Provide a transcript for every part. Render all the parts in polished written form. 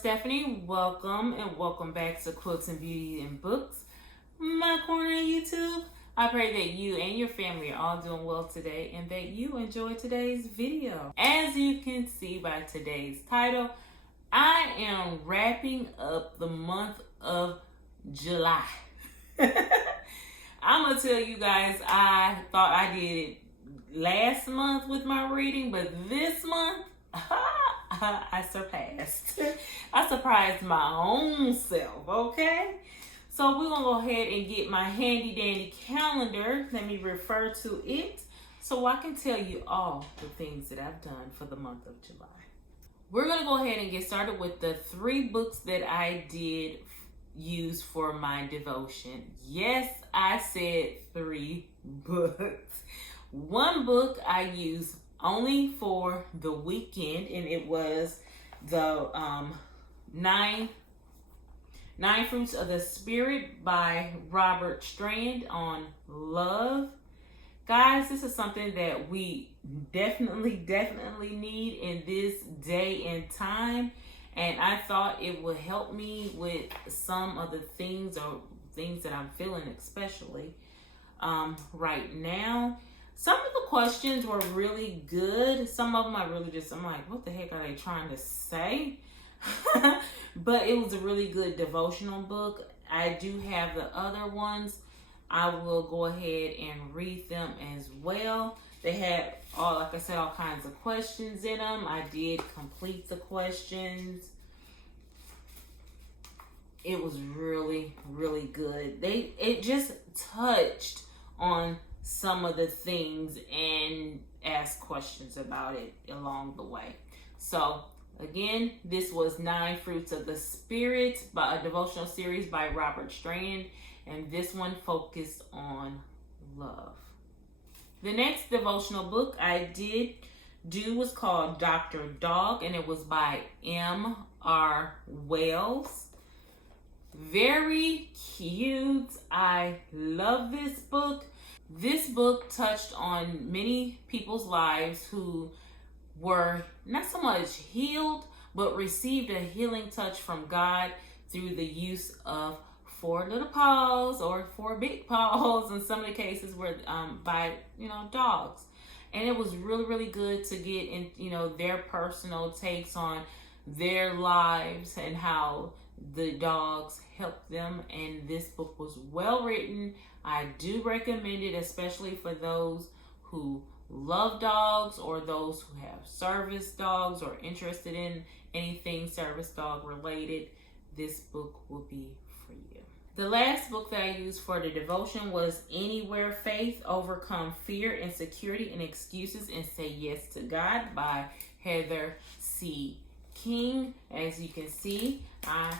Stephanie. Welcome and welcome back to Quilts and Beauty and Books, my corner on YouTube. I pray that you and your family are all doing well today and that you enjoy today's video. As you can see by today's title, I am wrapping up the month of July. I'm going to tell you guys, I thought I did it last month with my reading, but this month, I surpassed. I surprised my own self, okay? So we're going to go ahead and get my handy dandy calendar. Let me refer to it so I can tell you all the things that I've done for the month of July. We're going to go ahead and get started with the 3 books that I did use for my devotion. Yes, I said 3 books. One book I used only for the weekend, and it was the 9 Fruits of the Spirit by Robert Strand on love. Guys, this is something that we definitely need in this day and time, and I thought it would help me with some of the things that I'm feeling, especially right now. Some of the questions were really good. Some of them I'm like, what the heck are they trying to say? But it was a really good devotional book. I do have the other ones. I will go ahead and read them as well. They had all kinds of questions in them. I did complete the questions. It was really good. It just touched on some of the things and ask questions about it along the way. So again, this was 9 Fruits of the Spirit, by a devotional series by Robert Strand, and this one focused on love. The next devotional book I did do was called Dr. Dog, and it was by M.R. Wells. Very cute. I love this book. This book touched on many people's lives who were not so much healed, but received a healing touch from God through the use of 4 little paws or 4 big paws in some of the cases were by dogs. And it was really good to get in their personal takes on their lives and how the dogs helped them. And this book was well written. I do recommend it, especially for those who love dogs or those who have service dogs or interested in anything service dog related. This book will be for you. The last book that I used for the devotion was Anywhere Faith, Overcome Fear, Insecurity, and Excuses and Say Yes to God by Heather C. King. As you can see, I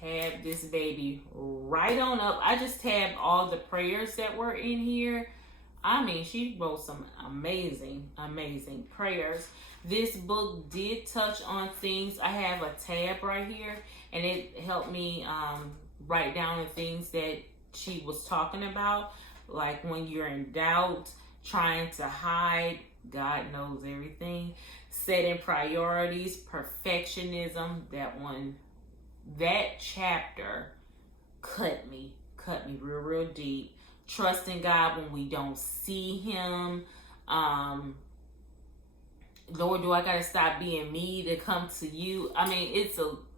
tabbed this baby right on up. I just tabbed all the prayers that were in here. I mean, she wrote some amazing prayers. This book did touch on things. I have a tab right here, and it helped me write down the things that she was talking about, like when you're in doubt, trying to hide, God knows everything, setting priorities, perfectionism. That chapter cut me real deep. Trusting God when we don't see Him. Lord, do I gotta stop being me to come to you? I mean,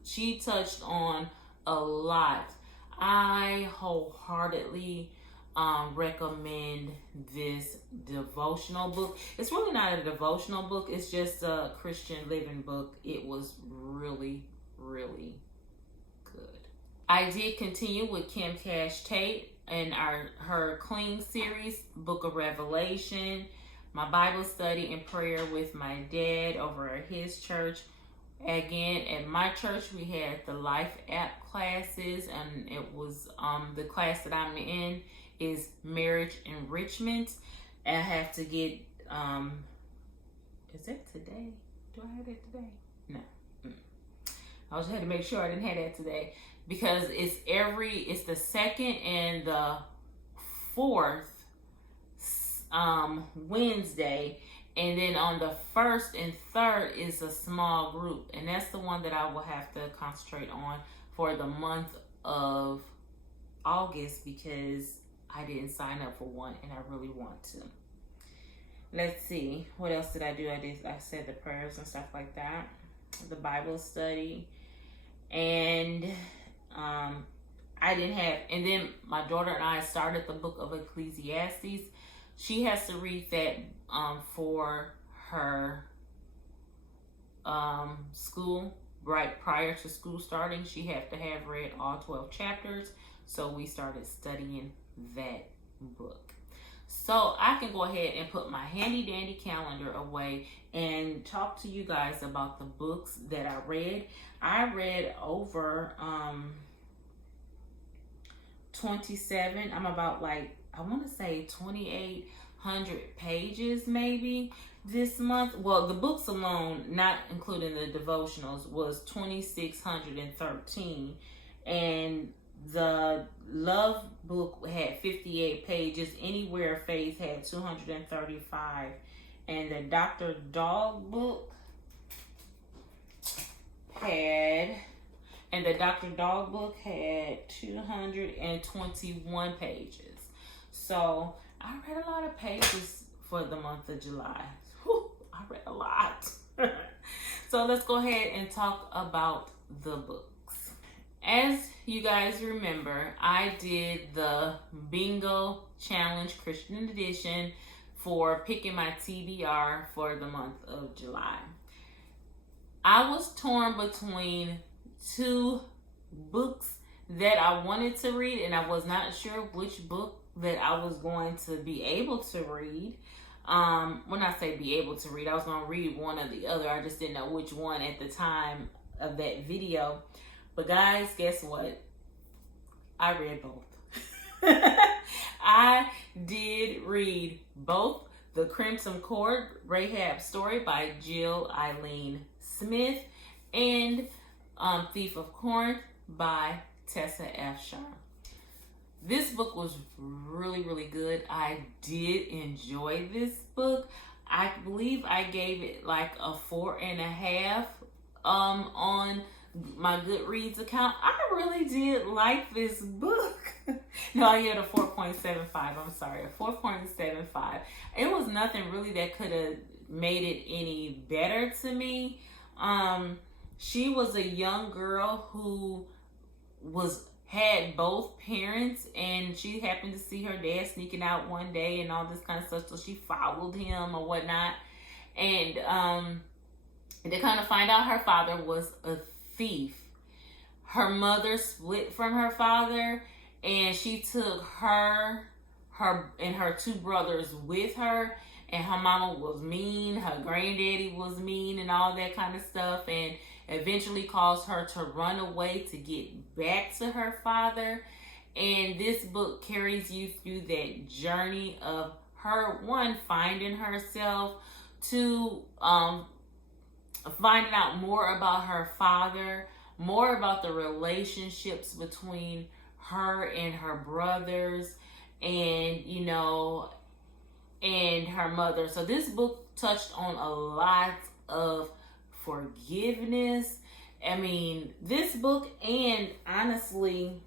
she touched on a lot. I wholeheartedly recommend this devotional book. It's really not a devotional book. It's just a Christian living book. It was really good. I did continue with Kim Cash Tate and her Clean series, Book of Revelation, my Bible study and prayer with my dad over at his church. Again, at my church, we had the Life app classes, and it was the class that I'm in is Marriage Enrichment. I have to get, is that today? Do I have that today? No. I just had to make sure I didn't have that today, because it's the 2nd and the 4th Wednesday, And then on the 1st and 3rd is a small group. And that's the one that I will have to concentrate on for the month of August, because I didn't sign up for one and I really want to. Let's see, what else did I do? I said the prayers and stuff like that, the Bible study, and I didn't have, and then my daughter and I started the book of Ecclesiastes. She has to read that for her school, right prior to school starting. She has to have read all 12 chapters. So we started studying that book. So I can go ahead and put my handy dandy calendar away and talk to you guys about the books that I read. I read over 27, I'm about like, I want to say 2,800 pages maybe this month. Well, the books alone, not including the devotionals, was 2,613. And the love book had 58 pages. Anywhere Faith had 235. And the Dr. Dog book had 221 pages. So I read a lot of pages for the month of July. Whew, I read a lot. So let's go ahead and talk about the books. As you guys remember, I did the Bingo Challenge Christian Edition for picking my TBR for the month of July. I was torn between two books that I wanted to read, and I was not sure which book that I was going to be able to read. When I say be able to read, I was going to read one or the other. I just didn't know which one at the time of that video. But guys, guess what? I read both. I did read both the Crimson Cord, Rahab Story by Jill Eileen Smith, and Thief of Corinth by Tessa F. Sharp. This book was really, really good. I did enjoy this book. I believe I gave it like a 4.5 on my Goodreads account. I really did like this book. No, I had a 4.75. I'm sorry, a 4.75. It was nothing really that could have made it any better to me. She was a young girl who had both parents, and she happened to see her dad sneaking out one day and all this kind of stuff, so she followed him or whatnot. And to kind of find out her father was a thief. Her mother split from her father, and she took her and her two brothers with her, and her mama was mean, her granddaddy was mean, and all that kind of stuff, and eventually caused her to run away to get back to her father. And this book carries you through that journey of her, one, finding herself, two, finding out more about her father, more about the relationships between her and her brothers, and and her mother. So this book touched on a lot of forgiveness. I mean, this book, and honestly,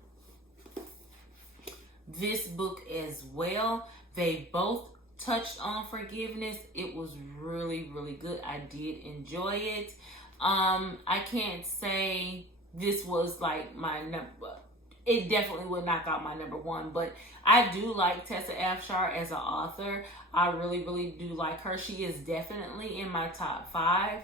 this book as well, they both touched on forgiveness. It was really, really good. I did enjoy it. I can't say this was like my number. It definitely would knock out my number one, but I do like Tessa F. Sharp as an author. I really, really do like her. She is definitely in my top 5.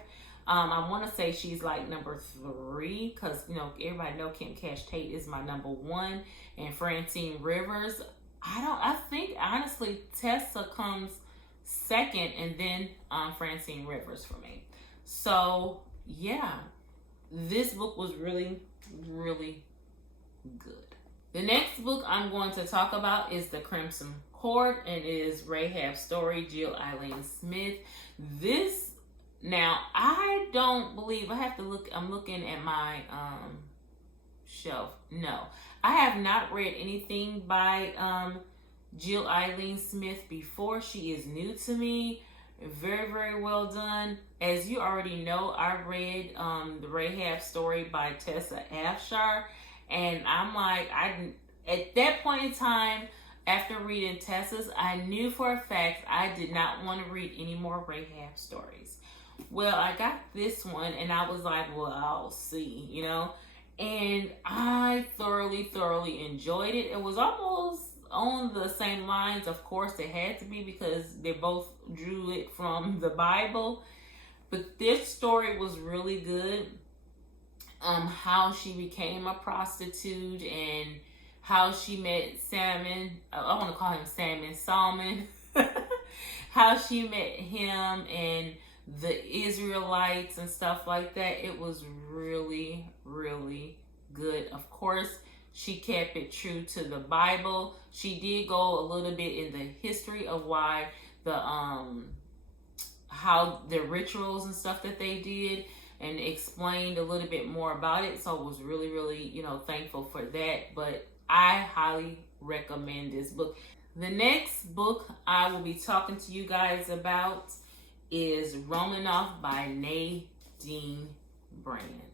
I want to say she's like number 3, because everybody know Kim Cash Tate is my number 1, and Francine Rivers. I think honestly Tessa comes second, and then Francine Rivers for me. So yeah, this book was really, really good. The next book I'm going to talk about is The Crimson Cord, and it is Rahab Story, Jill Eileen Smith. This, now, I don't believe, I have to look, I'm looking at my shelf. No, I have not read anything by Jill Eileen Smith before. She is new to me. Very, very well done. As you already know, I read the Rahab story by Tessa Afshar, and I'm like, at that point in time, after reading Tessa's, I knew for a fact I did not want to read any more Rahab stories. Well, I got this one, and I was like, well, I'll see, you know. And I thoroughly enjoyed it. It was almost on the same lines. Of course, it had to be because they both drew it from the Bible. But this story was really good. How she became a prostitute and how she met Salmon. I want to call him Salmon. How she met him and the Israelites and stuff like that. It was really good. Of course, she kept it true to the Bible. She did go a little bit in the history of why the how the rituals and stuff that they did, and explained a little bit more about it. So I was really, you know, thankful for that. But I highly recommend this book. The next book I will be talking to you guys about is Romanoff by Nadine Brandt.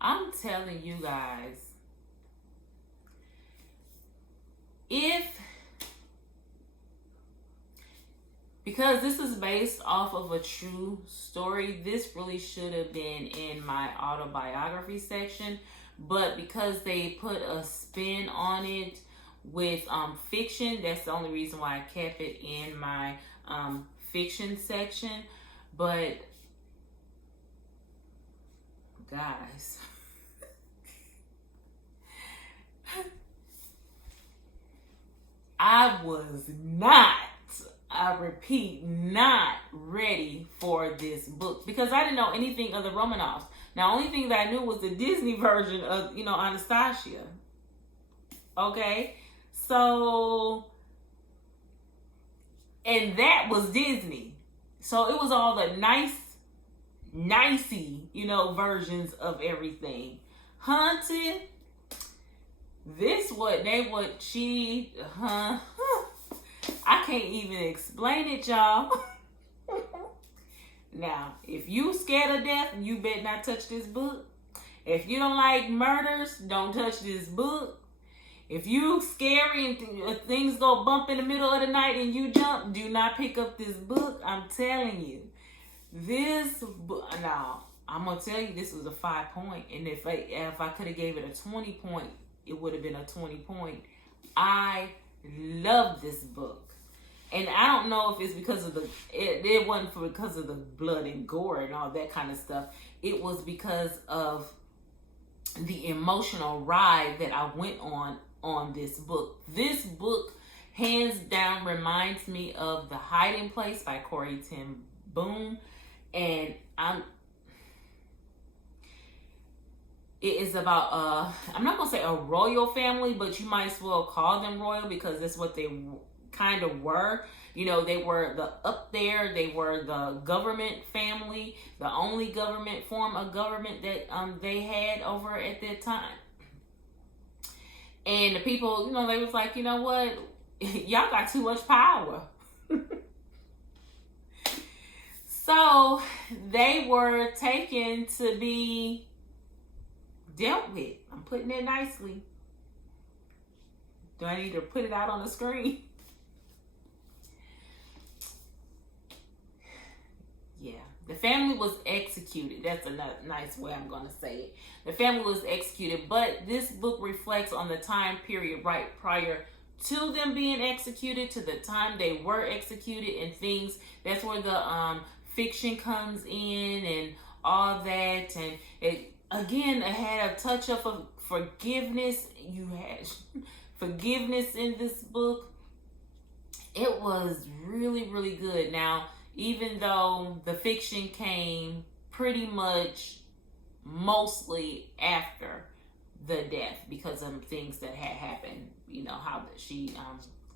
I'm telling you guys, because this is based off of a true story, this really should have been in my autobiography section, but because they put a spin on it with fiction, that's the only reason why I kept it in my fiction section. But guys, I was not, I repeat, not ready for this book because I didn't know anything of the Romanoffs. Now, only thing that I knew was the Disney version of, you know, Anastasia. Okay, so, and that was Disney. So it was all the nicey, you know, versions of everything. Haunted, I can't even explain it, y'all. Now, if you scared of death, you better not touch this book. If you don't like murders, don't touch this book. If you scary and things go bump in the middle of the night and you jump, do not pick up this book. I'm telling you. This book, now, I'm going to tell you this was a 5 point. And if I could have gave it a 20 point, it would have been a 20 point. I love this book. And I don't know if it's because of it wasn't because of the blood and gore and all that kind of stuff. It was because of the emotional ride that I went on this book. This book, hands down, reminds me of The Hiding Place by Corrie ten Boom. And it is about, I'm not going to say a royal family, but you might as well call them royal because that's what they kind of were. You know, they were they were the government family, the only government form of government that they had over at that time. And the people, you know, they was like, you know what, y'all got too much power. So they were taken to be dealt with. I'm putting it nicely. Do I need to put it out on the screen? Yeah, the family was executed. That's a nice way I'm going to say it. The family was executed, but this book reflects on the time period right prior to them being executed, to the time they were executed and things. That's where the fiction comes in and all that. And it had a touch of forgiveness. You had forgiveness in this book. It was really, really good. Now, even though the fiction came pretty much mostly after the death because of things that had happened, you know, how she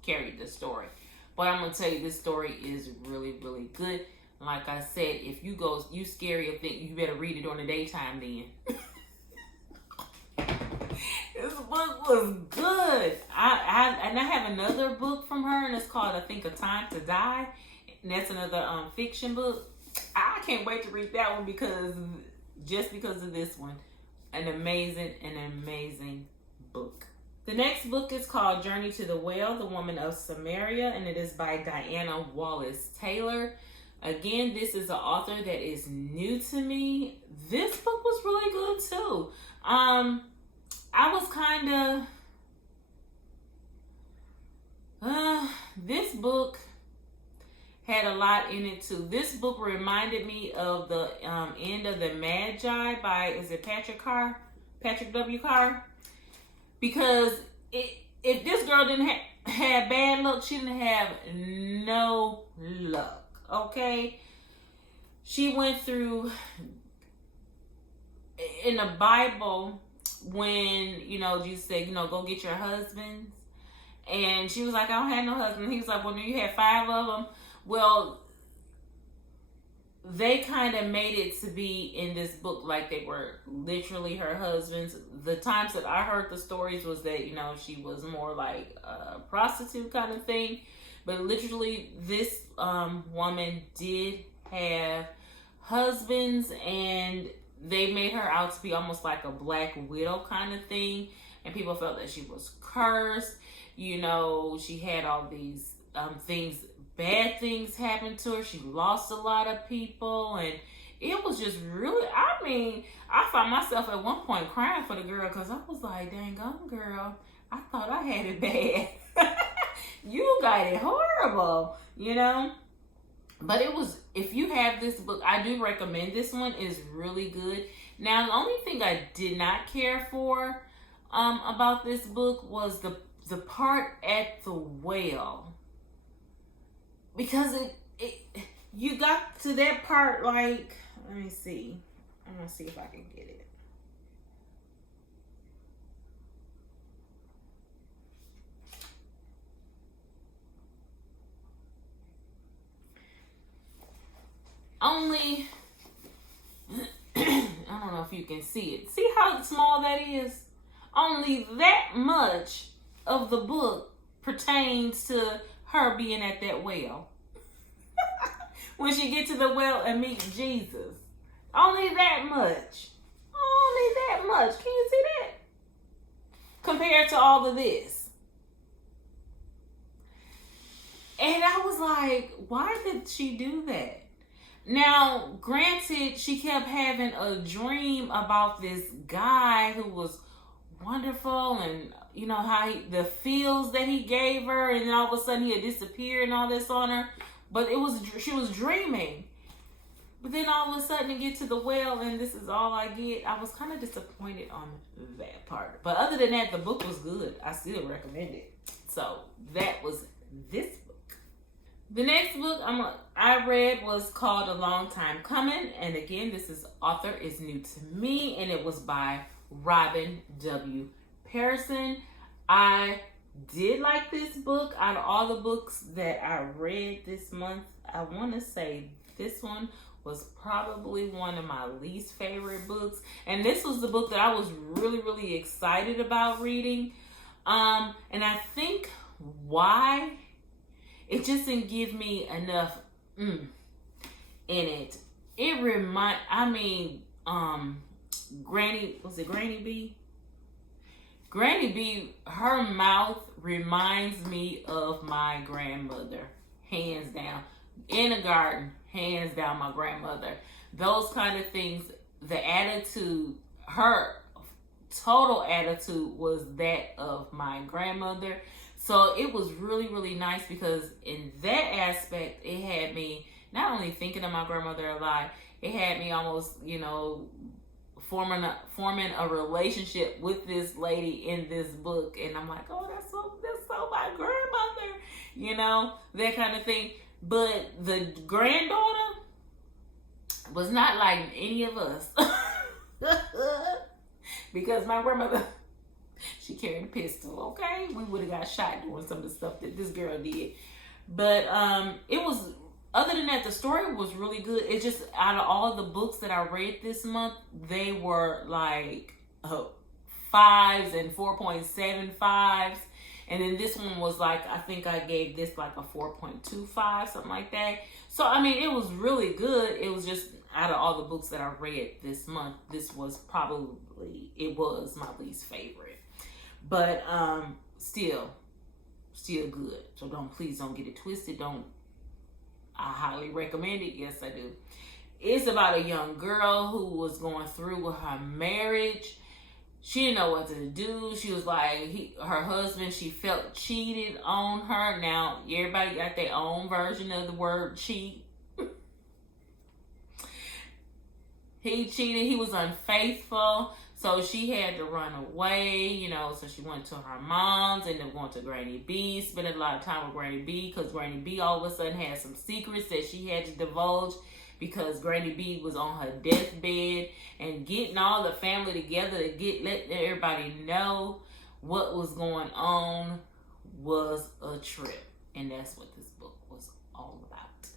carried the story. But I'm going to tell you, this story is really, really good. Like I said, if you scary, you better read it during the daytime then. This book was good. I have another book from her, and it's called, I think, A Time to Die. And that's another fiction book. I can't wait to read that one because of this one. An amazing book. The next book is called Journey to the Well, The Woman of Samaria, and it is by Diana Wallace Taylor. Again, this is an author that is new to me. This book was really good too. I was kind of, this book had a lot in it too. This book reminded me of the end of The Magi by, is it Patrick W. Carr? Because if this girl didn't have bad luck, she didn't have no luck, okay? She went through, in the Bible, when, Jesus said, go get your husbands. And she was like, I don't have no husband. He was like, well, you had 5 of them. Well, they kind of made it to be in this book like they were literally her husbands. The times that I heard the stories was that, she was more like a prostitute kind of thing. But literally, this woman did have husbands, and they made her out to be almost like a black widow kind of thing. And people felt that she was cursed. She had all these bad things happen to her. She lost a lot of people, and it was just really, I found myself at one point crying for the girl because I was like, dang on, girl, I thought I had it bad. You got it horrible, But it was, if you have this book, I do recommend this one. It's really good. Now, the only thing I did not care for about this book was the part at the well. Because you got to that part, like, let me see. I'm going to see if I can get it. Only, I don't know if you can see it. See how small that is? Only that much of the book pertains to her being at that well. When she gets to the well and meet Jesus. Only that much. Only that much. Can you see that? Compared to all of this. And I was like, why did she do that? Now, granted, she kept having a dream about this guy who was wonderful, and how the feels that he gave her, and then all of a sudden he had disappeared and all this on her. But she was dreaming. But then all of a sudden, get to the well, and this is all I get. I was kind of disappointed on that part. But other than that, the book was good. I still recommend it. So that was this book. The next book I read was called A Long Time Coming. And again, this author is new to me, and it was by Robin W. Pearson. I did like this book. Out of all the books that I read this month, I want to say this one was probably one of my least favorite books. And this was the book that I was really, really excited about reading. And I think why it just didn't give me enough in it. It Granny B? Granny B, her mouth reminds me of my grandmother, hands down. In a garden, hands down, my grandmother. Those kind of things, the attitude, her total attitude was that of my grandmother. So it was really, really nice because in that aspect, it had me not only thinking of my grandmother a lot, it had me almost, forming a relationship with this lady in this book. And I'm like, oh, that's so my grandmother, that kind of thing. But the granddaughter was not like any of us. Because my grandmother, she carried a pistol, okay? We would have got shot doing some of the stuff that this girl did. But it was, other than that, the story was really good. It just, out of all the books that I read this month, they were like 5s and 4.75s. And then this one was like, I think I gave this like a 4.25, something like that. So, I mean, it was really good. It was just, out of all the books that I read this month, this was probably, it was my least favorite. But still good. So please don't get it twisted. I highly recommend it. Yes, I do. It's about a young girl who was going through with her marriage. She didn't know what to do. She was like, her husband, she felt cheated on her. Now, everybody got their own version of the word cheat. He cheated. He was unfaithful. So she had to run away, so she went to her mom's and then went to Granny B, spent a lot of time with Granny B because Granny B all of a sudden had some secrets that she had to divulge because Granny B was on her deathbed, and getting all the family together to let everybody know what was going on was a trip. And that's what this book was all about.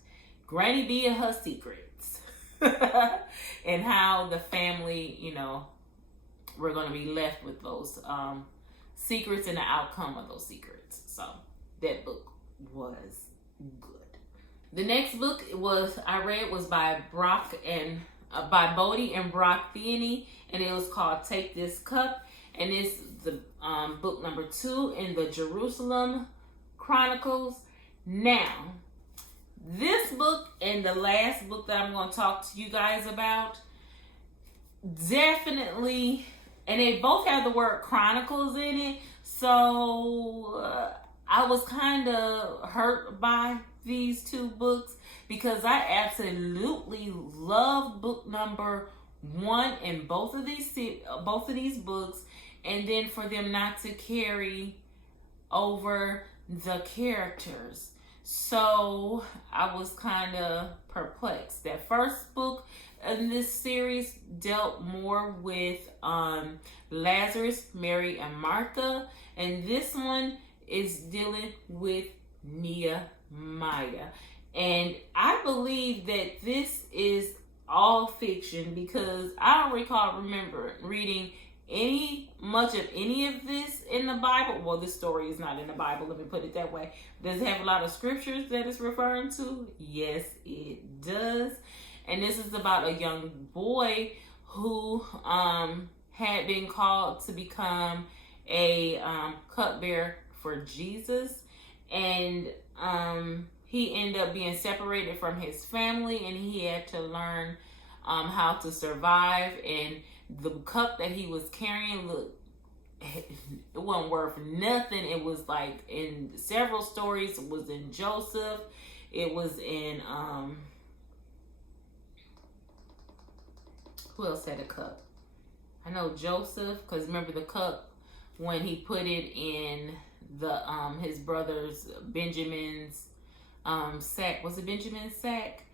Granny B and her secrets. And how the family, we're going to be left with those secrets and the outcome of those secrets. So that book was good. The next book I read was by Bodie and Brock Thiene, and it was called Take This Cup, and it's the book number 2 in the Jerusalem Chronicles. Now, this book and the last book that I'm going to talk to you guys about, definitely, and they both have the word Chronicles in it, so I was kind of hurt by these two books because I absolutely love book number 1 in both of these books, and then for them not to carry over the characters. So I was kind of perplexed. That first book in this series dealt more with Lazarus, Mary, and Martha, and this one is dealing with Nehemiah. And I believe that this is all fiction because I don't remember reading much of any of this in the Bible. Well, this story is not in the Bible, let me put it that way. Does it have a lot of scriptures that it's referring to? Yes, it does. And this is about a young boy who had been called to become a cupbearer for Jesus, and he ended up being separated from his family, and he had to learn how to survive. And the cup that he was carrying, it wasn't worth nothing. It was like in several stories. It was in Joseph. It was in who else had a cup? I know Joseph, because remember the cup when he put it in the his brother's Benjamin's sack. Was it Benjamin's sack?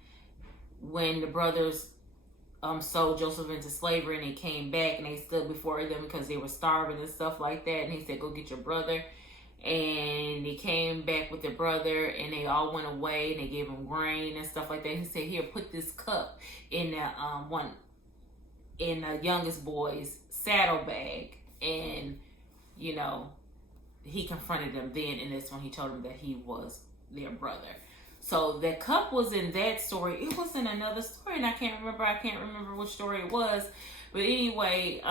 When the brothers sold Joseph into slavery and they came back and they stood before them because they were starving and stuff like that, and he said, go get your brother. And they came back with their brother and they all went away and they gave him grain and stuff like that. He said, here, put this cup in the youngest boy's saddlebag. And he confronted them then, and that's when he told them that he was their brother. So that cup was in that story. It was in another story, and I can't remember which story it was. But anyway,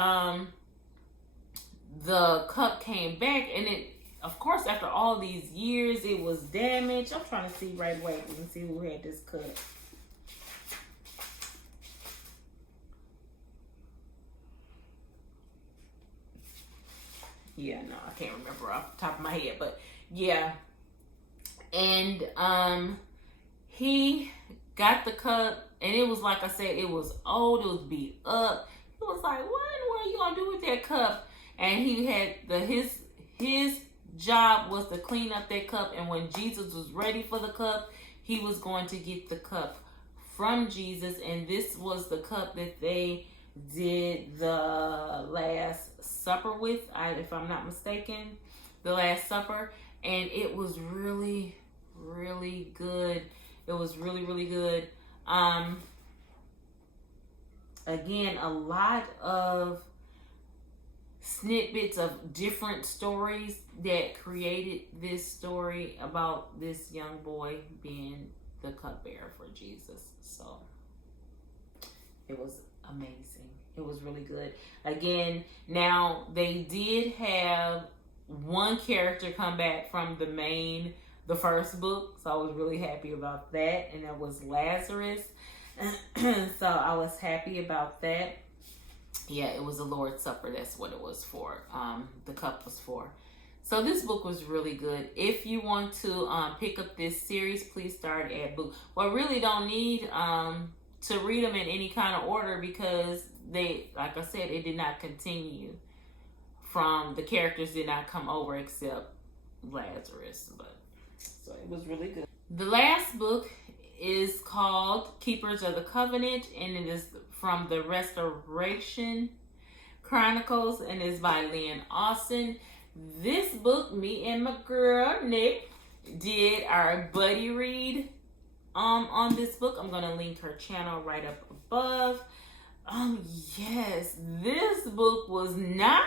the cup came back, and it, of course, after all these years, it was damaged. I'm trying to see right away. We can see who had this cup. Yeah, no, I can't remember off the top of my head, but yeah. And he got the cup, and it was like I said, it was old, it was beat up. He was like, what are you gonna do with that cup? And he had his job was to clean up that cup, and when Jesus was ready for the cup, he was going to get the cup from Jesus, and this was the cup that they did the Last Supper with, if I'm not mistaken, the Last Supper, and it was really, really good. It was really, really good. Again, a lot of snippets of different stories that created this story about this young boy being the cupbearer for Jesus. So it was amazing. It was really good. Again, now they did have one character come back from the first book, so I was really happy about that, and that was Lazarus. So I was happy about that. Yeah, it was the Lord's Supper. That's what it was for. The cup was for. So this book was really good. If you want to pick up this series, please start at book. Well, really don't need to read them in any kind of order, because they, like I said, it did not continue from, the characters did not come over except Lazarus. But so it was really good. The last book is called Keepers of the Covenant, and it is from the Restoration Chronicles, and is by Lynn Austin. This book, me and my girl Nick did our buddy read on this book. I'm gonna link her channel right up above. Yes, this book was not,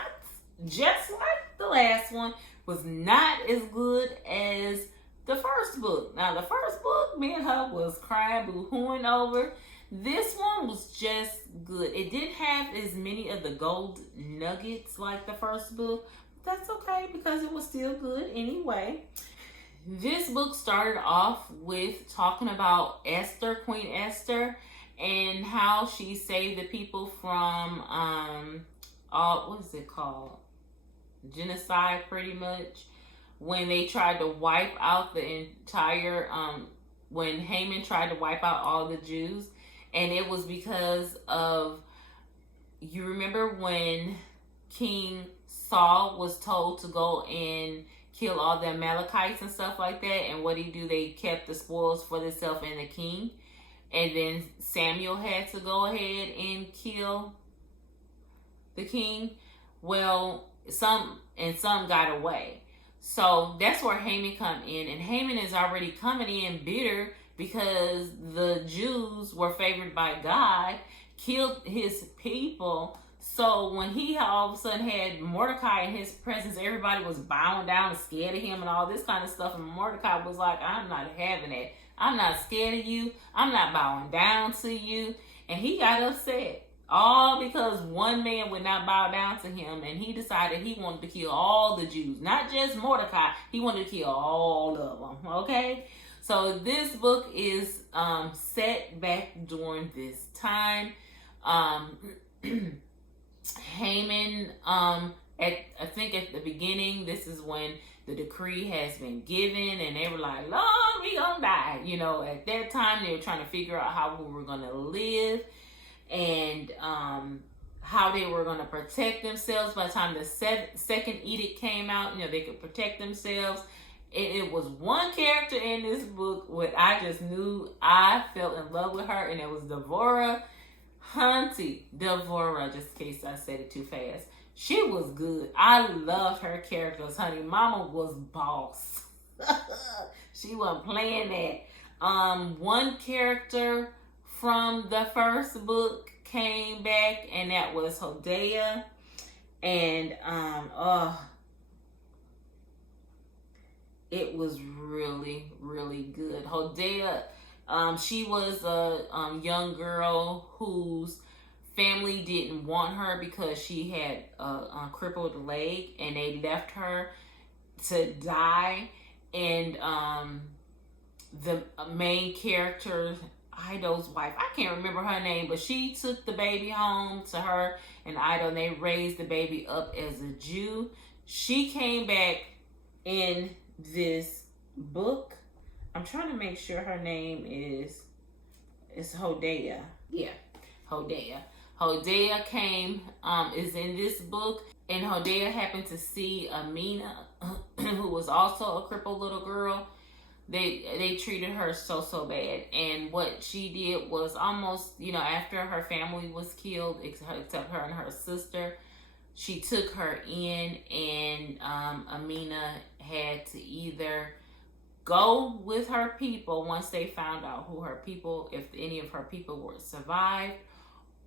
just like the last one, was not as good as the first book. Now, the first book, me and her was crying, boo-hooing over. This one was just good. It didn't have as many of the gold nuggets like the first book. But that's okay, because it was still good anyway. This book started off with talking about Esther, Queen Esther, and how she saved the people from what is it called? Genocide, pretty much. When they tried to wipe out the entire, when Haman tried to wipe out all the Jews. And it was because of, you remember when King Saul was told to go and kill all the Amalekites and stuff like that, and what did he do? They kept the spoils for themselves and the king. And then Samuel had to go ahead and kill the king. Well, some got away. So that's where Haman come in. And Haman is already coming in bitter because the Jews were favored by God, killed his people. So when he all of a sudden had Mordecai in his presence, everybody was bowing down and scared of him and all this kind of stuff. And Mordecai was like, I'm not having it. I'm not scared of you. I'm not bowing down to you. And he got upset. All because one man would not bow down to him, and he decided he wanted to kill all the Jews, not just Mordecai. He wanted to kill all of them, okay? So this book is set back during this time. Haman, I think at the beginning, this is when the decree has been given, and they were like, Lord, we gonna die. You know, at that time, they were trying to figure out how we were gonna live, and how they were going to protect themselves. By the time the second edict came out, you know, they could protect themselves. It was one character in this book what I just knew I fell in love with her, and it was Devorah Hunty. Devorah, just in case I said it too fast. She was good. I loved her characters, honey. Mama was boss. She wasn't playing that. One character from the first book came back, and that was Hosea. And it was really, really good. Hosea, she was a young girl whose family didn't want her because she had a crippled leg, and they left her to die. And the main character, Ido's wife, I can't remember her name, but she took the baby home to her and Ido, and they raised the baby up as a Jew. She came back in this book. I'm trying to make sure her name is Hosea. Yeah, Hosea. Hosea is in this book, and Hosea happened to see Amina, who was also a crippled little girl. They treated her so bad, and what she did was almost, you know, after her family was killed, except her and her sister, she took her in, and Amina had to either go with her people once they found out who her people, if any of her people were survived,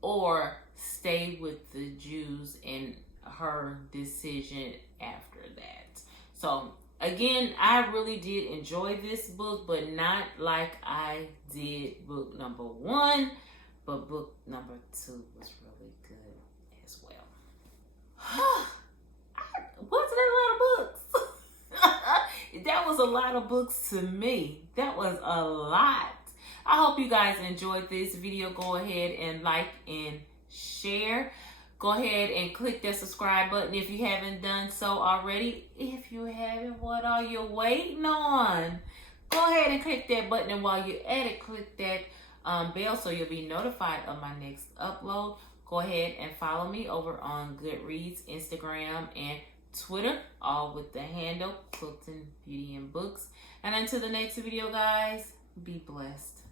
or stay with the Jews and her decision after that. So again, I really did enjoy this book, but not like I did book number 1, but book number 2 was really good as well. Wasn't that a lot of books? That was a lot of books to me. That was a lot. I hope you guys enjoyed this video. Go ahead and like and share. Go ahead and click that subscribe button if you haven't done so already. If you haven't, what are you waiting on? Go ahead and click that button, and while you're at it, click that bell so you'll be notified of my next upload. Go ahead and follow me over on Goodreads, Instagram, and Twitter, all with the handle Quilting Beauty and Books. And until the next video, guys, be blessed.